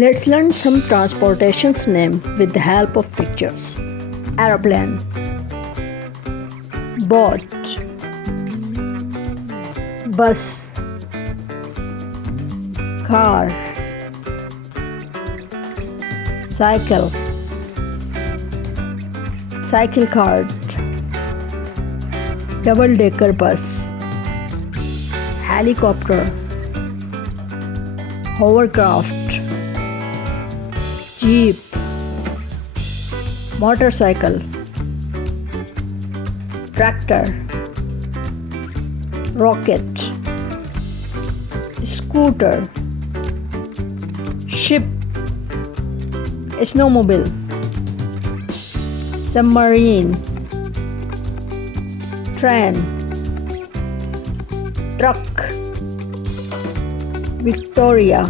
Let's learn some transportation's name with the help of pictures. Aeroplane, boat, bus, car, cycle, cycle cart, double-decker bus, helicopter, hovercraft, jeep, motorcycle, tractor, rocket, scooter, ship, snowmobile, submarine, train, truck, Victoria,